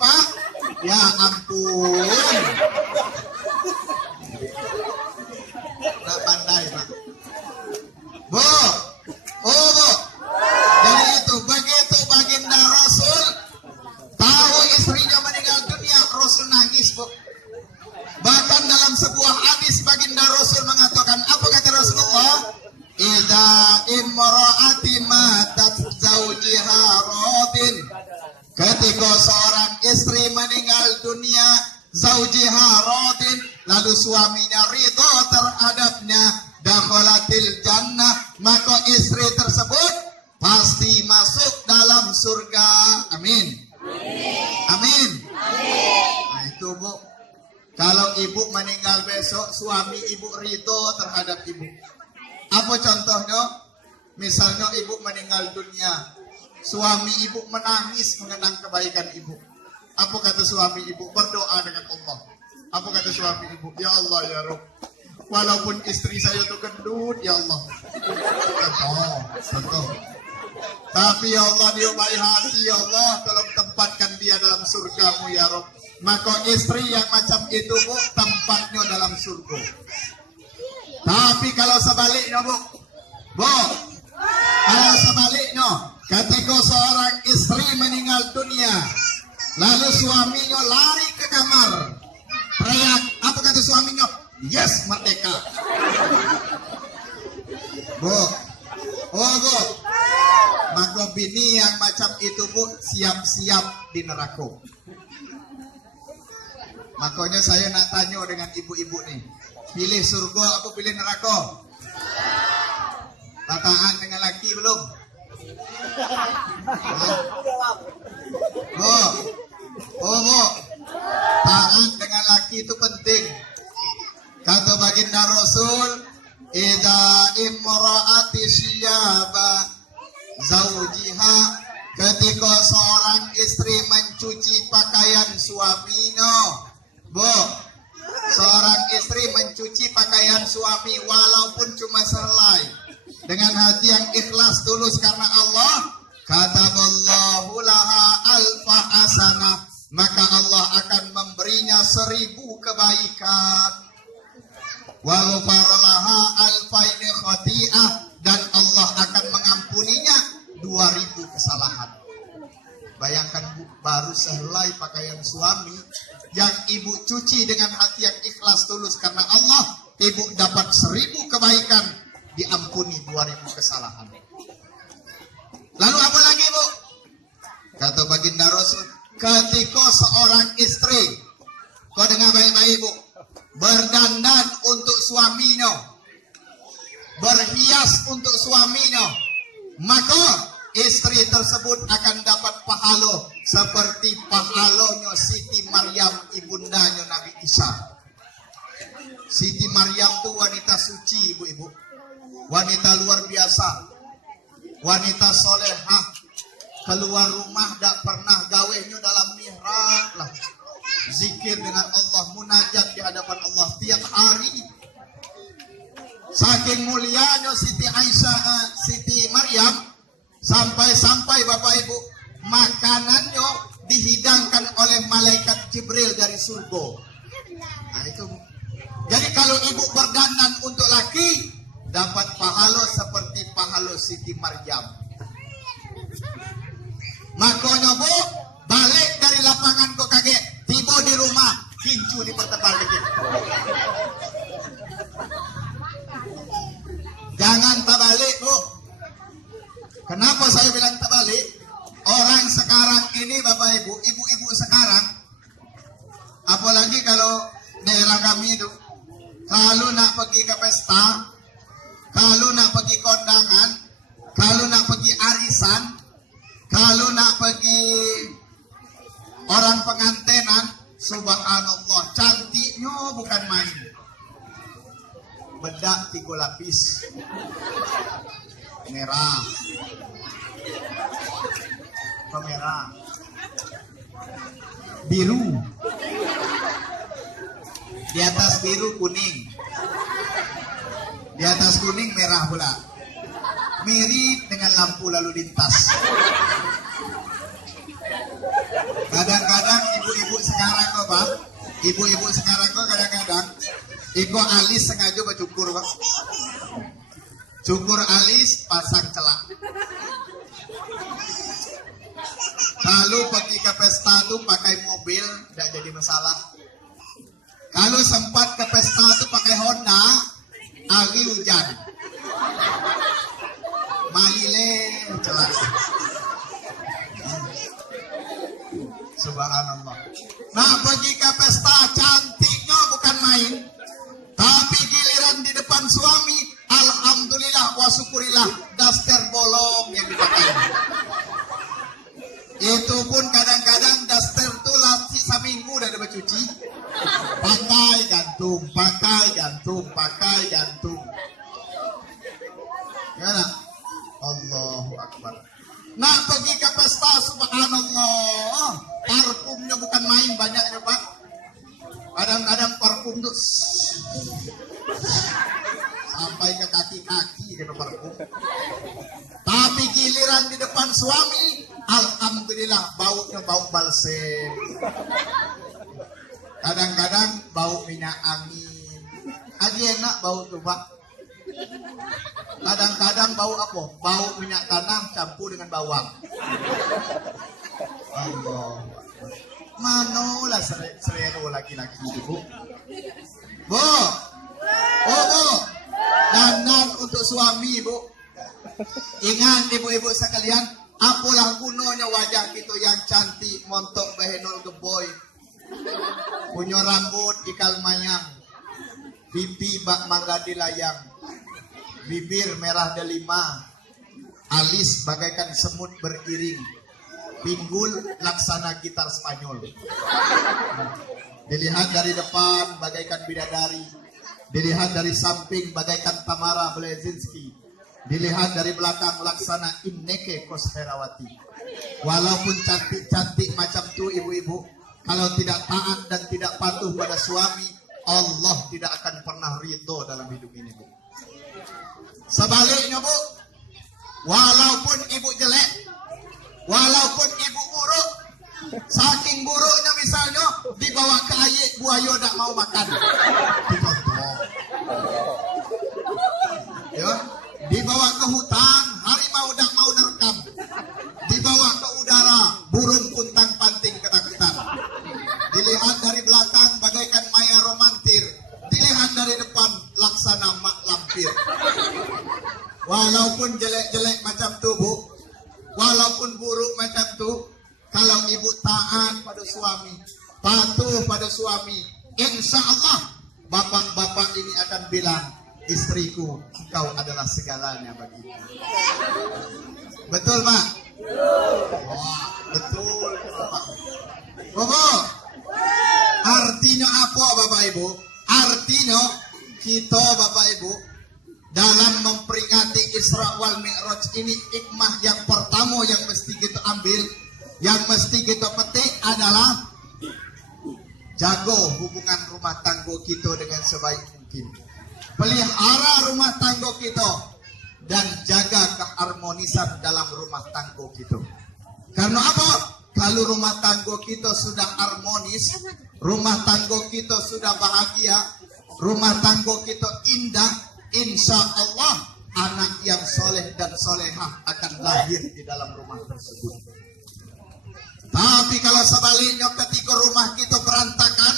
Pak. Ya ampun. Nggak pandai Pak. Bu. Oh Bu. Jadi itu begitu baginda Rasul tahu istrinya meninggal dunia, Rasul nangis Bu. Bahkan dalam sebuah hadis baginda Rasul mengatakan, apa kata Rasulullah? Idza imra'ati matat zawjiha radin. Ketika seorang istri meninggal dunia, zawjiha radin, lalu suaminya ridho terhadapnya, dakhalatil jannah, maka istri tersebut pasti masuk dalam surga. Amin. Amin. Nah itu Bu. Kalau ibu meninggal besok, suami ibu ridho terhadap ibu. Apa contohnya? Misalnya ibu meninggal dunia, suami ibu menangis mengenang kebaikan ibu. Apa kata suami ibu? Berdoa dengan Allah. Apa kata suami ibu? Ya Allah ya Rabb, walaupun istri saya itu gendut, ya Allah. Contoh. Tapi ya Allah, dia baik hati, ya Allah, tolong tempatkan dia dalam surgamu ya Rabb. Maka istri yang macam itu Bu, tempatnya dalam surga. Tapi kalau sebaliknya Bu, kalau sebaliknya, ketika seorang istri meninggal dunia, lalu suaminya lari ke kamar, teriak, apa kata suaminya? Yes, merdeka. Bu, oh Bu, maka bini yang macam itu Bu, siap-siap di neraka. Makanya saya nak tanya dengan ibu-ibu nih, pilih surga apa pilih neraka? Tataan dengan laki belum? Bu, Bu, taat dengan laki itu penting. Kata baginda Rasul, idza imra'ati syiyaba zawjiha, ketika seorang istri mencuci pakaian suaminya. Bu, seorang istri mencuci pakaian suami walaupun cuma sehelai, dengan hati yang ikhlas tulus karena Allah, kataballahu laha alfa hasanah, maka Allah akan memberinya 1000 kebaikan. Wa ghafara alfaini khati'ah, dan Allah akan mengampuninya 2000 kesalahan. Bayangkan Bu, baru sehelai pakaian suami yang ibu cuci dengan hati yang ikhlas tulus karena Allah, ibu dapat 1000 kebaikan, diampuni 2000 kesalahan. Lalu apa lagi Bu? Kata baginda Rasul, ketika seorang istri, kau dengar baik-baik Bu, berdandan untuk suaminya, berhias untuk suaminya, maka istri tersebut akan dapat pahala seperti pahalanya Siti Maryam, ibundanya Nabi Isa. Siti Maryam itu wanita suci ibu-ibu, wanita luar biasa, wanita solehah, keluar rumah tak pernah gawenya dalam mihrab lah, zikir dengan Allah, munajat di hadapan Allah tiap hari. Saking mulianya Siti Aisyah, Siti Maryam, sampai-sampai Bapak Ibu, makanannya dihidangkan oleh malaikat Jibril dari surga. Nah itu. Jadi kalau ibu berdandan untuk laki, dapat pahala seperti pahala Siti Maryam. Makanya Bu, balik dari lapangan kok kaget, tiba di rumah, kincu dipertebal dikit. Jangan terbalik Bu. Kenapa saya bilang terbalik? Orang sekarang ini Bapak Ibu, ibu-ibu sekarang, apalagi kalau daerah kami itu, kalau nak pergi ke pesta, kalau nak pergi kondangan, kalau nak pergi arisan, kalau nak pergi orang pengantenan, subhanallah, cantiknya bukan main. Bedak 3 lapis, merah, merah, biru, di atas biru kuning, di atas kuning merah pula, mirip dengan lampu lalu lintas. Kadang-kadang apa? Ibu-ibu sekarang kok kadang-kadang iko alis sengaja bercukur Pak. Cukur alis pasang celak. Kalau pergi ke pesta tuh pakai mobil tidak jadi masalah. Kalau sempat ke pesta tuh pakai Honda, hari hujan. Malile celak. Subhanallah. Nah pergi ke pesta cantiknya bukan main. Tapi giliran di depan suami, alhamdulillah wa syukurillah daster bolong yang dipakai. Itu pun kadang-kadang daster tuh lasik seminggu udah ada cuci. Pakai gantung, pakai gantung, pakai gantung. Ya nah? Allahu Akbar. Nah pergi ke pesta subhanallah, parfumnya bukan main banyaknya Pak. Kadang-kadang parfum tuh sampai ke kaki-kaki gitu parfum. Tapi giliran di depan suami, alhamdulillah baunya bau balsem. Kadang-kadang bau minyak angin. Lagi enak bau tuh Pak. Kadang-kadang bau apa? Bau minyak tanah campur dengan bawang. Allah. Manolah serero laki-laki itu Bu. Bu. Oh Bu. Dandan untuk suami Bu. Ingat ibu-ibu sekalian, apalah gunanya wajah kita yang cantik, montok behenol geboy. Punya rambut ikal mayang, pipi bak mangga dilayang, bibir merah delima, alis bagaikan semut beriring, pinggul laksana gitar Spanyol. Dilihat dari depan bagaikan bidadari, dilihat dari samping bagaikan Tamara Blazinski, dilihat dari belakang laksana Inneke Kosherawati. Walaupun cantik-cantik macam tu ibu-ibu, kalau tidak taat dan tidak patuh pada suami, Allah tidak akan pernah ridho dalam hidup ini Bu. Sebaliknya Bu, walaupun ibu jelek, walaupun ibu buruk, saking buruknya misalnya dibawa ke air buaya tak mau makan. Dicontoh. Ya, dibawa ke hutan, harimau tak mau nerekam. Dibawa ke udara, burung kuntang panting ketakutan. Dilihat dari belakang bagaikan maya romantir, dilihat dari depan laksana mak lampir. Walaupun jelek-jelek macam tu Bu, walaupun buruk macam tu, kalau ibu taat pada suami, patuh pada suami, insya Allah bapak-bapak ini akan bilang, istriku, engkau adalah segalanya bagiku. Betul Pak? Wah, betul Pak. Bobo, artinya apa Bapak Ibu? Artinya kita Bapak Ibu dalam memperingati Isra wal Mi'raj ini, hikmah yang pertama yang mesti kita ambil, yang mesti kita petik adalah jaga hubungan rumah tangga kita dengan sebaik mungkin. Pelihara rumah tangga kita dan jaga keharmonisan dalam rumah tangga kita. Karena apa? Kalau rumah tangga kita sudah harmonis, rumah tangga kita sudah bahagia, rumah tangga kita indah, insya Allah anak yang soleh dan solehah akan lahir di dalam rumah tersebut. Tapi kalau sebaliknya ketika rumah kita berantakan,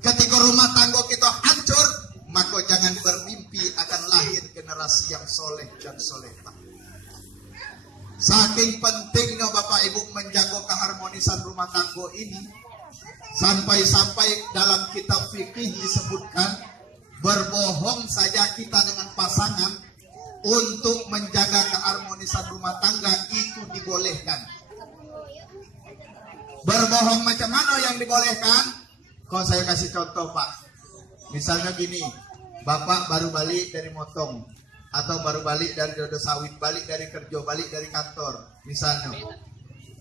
ketika rumah tangga kita hancur, maka jangan bermimpi akan lahir generasi yang soleh dan solehah. Saking pentingnya Bapak Ibu menjaga keharmonisan rumah tangga ini, sampai-sampai dalam kitab fikih disebutkan, berbohong saja kita dengan pasangan untuk menjaga keharmonisan rumah tangga itu dibolehkan. Berbohong macam mana yang dibolehkan? Kalau saya kasih contoh Pak, misalnya gini, Bapak baru balik dari motong, atau baru balik dari dodo sawit, balik dari kerja, balik dari kantor, misalnya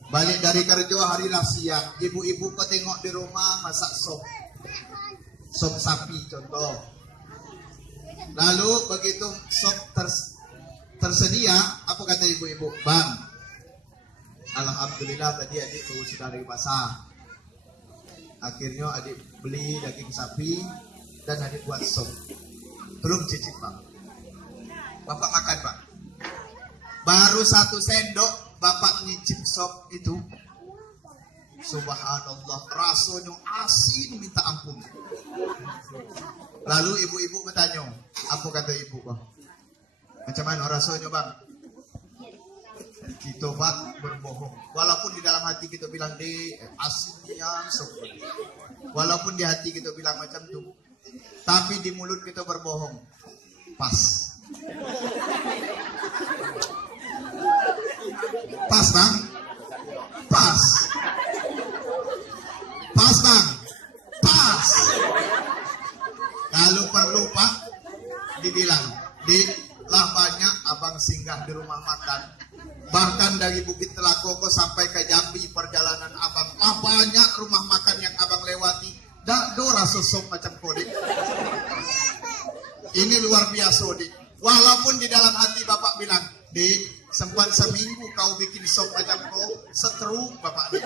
balik dari kerja hari lah siang, ibu-ibu kau tengok di rumah masak sop sapi contoh. Lalu begitu sop tersedia, apa kata ibu-ibu? Bang, alhamdulillah tadi adik tuh sudah dari pasar. Akhirnya adik beli daging sapi dan adik buat sop. Belum cicip Pak. Bapak makan Pak. Baru 1 sendok Bapak nyicip sop itu. Subhanallah, rasanya asin minta ampun. Lalu ibu-ibu bertanya, apa kata ibu Bang? Macam mana rasanya Bang? Kita Pak berbohong. Walaupun di dalam hati kita bilang di asinnya sop. Walaupun di hati kita bilang macam itu, tapi di mulut kita berbohong. Pas. Pas Bang. Pas. Pas Bang. Pas. Kalau perlu Pak, dibilang, lah banyak abang singgah di rumah makan. Bahkan dari Bukit Telakoko sampai ke Jambi perjalanan abang, lah banyak rumah makan yang abang lewati. Dak do rasa sop macam kode. Ini luar biasa Dik. Walaupun di dalam hati Bapak bilang, Dik, sempat seminggu kau bikin sop macam kau, seteruk Bapak Dik.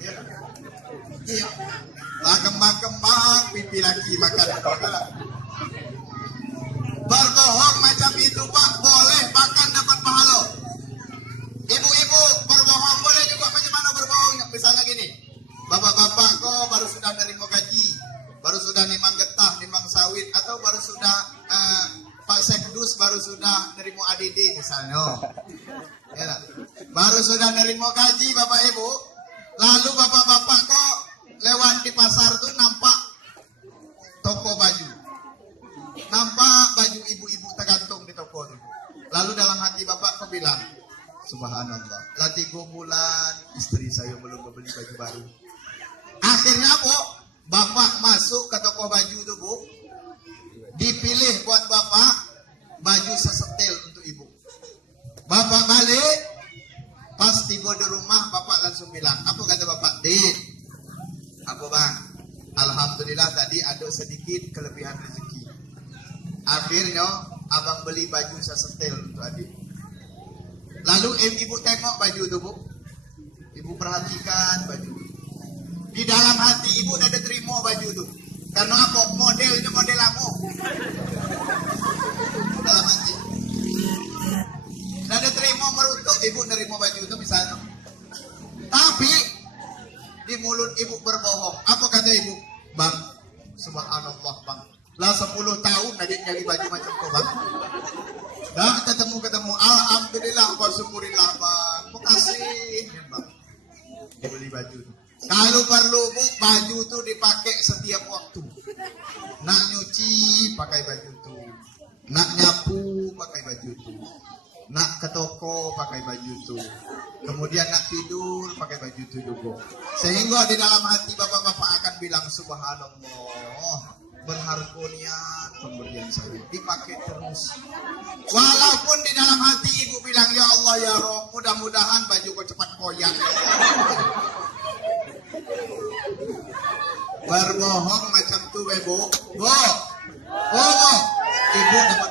Iya. Iya. Lah kembang-kembang pipi lagi makan. Berbohong macam itu Pak, boleh bahkan dapat pahala. Ibu-ibu berbohong boleh juga. Macam mana berbohong? Misalnya gini, bapak-bapak kok baru sudah nerima gaji, baru sudah nimang getah, nimang sawit, atau baru sudah Pak Sekdus baru sudah nerima ADD misalnya. Ya, baru sudah nerima gaji Bapak Ibu, lalu bapak-bapak kok lewat di pasar tuh nampak toko baju. Nampak baju ibu-ibu tergantung di toko itu. Lalu dalam hati bapak kok bilang, Subhanallah, lah 3 bulan istri saya belum membeli baju baru. Akhirnya apa? Bapak masuk ke toko baju itu Bu, dipilih buat bapak baju sesetel untuk ibu. Bapak balik, pas tiba di rumah bapak langsung bilang, apa kata bapak? Dik, apa Bang? Alhamdulillah tadi ada sedikit kelebihan rezeki. Akhirnya abang beli baju sesetel untuk adik. Lalu ibu tengok baju itu Bu, ibu perhatikan baju. Di dalam hati ibu udah terima baju itu. Karena apa? Modelnya model lama. Dalam hati. Udah terima meruntuk ibu nerima baju itu misalnya. Tapi di mulut ibu berbohong. Apa kata ibu? Bang, subhanallah Bang. Lah 10 tahun adik nyari baju macam itu Bang. Dah ketemu. Alhamdulillah, bersyukurillah Bang. Makasih Bang. Dibeli baju itu. Kalau perlu Bu, baju itu dipakai setiap waktu. Nak nyuci pakai baju itu. Nak nyapu pakai baju itu. Nak ke toko pakai baju itu. Kemudian nak tidur pakai baju itu juga. Sehingga di dalam hati bapak-bapak akan bilang subhanallah, berharga niat pemberian saya, dipakai terus. Walaupun di dalam hati ibu bilang, ya Allah ya Roh, mudah-mudahan baju kau cepat koyak. Berbohong macam tu Bu. Bu. Ibu dapat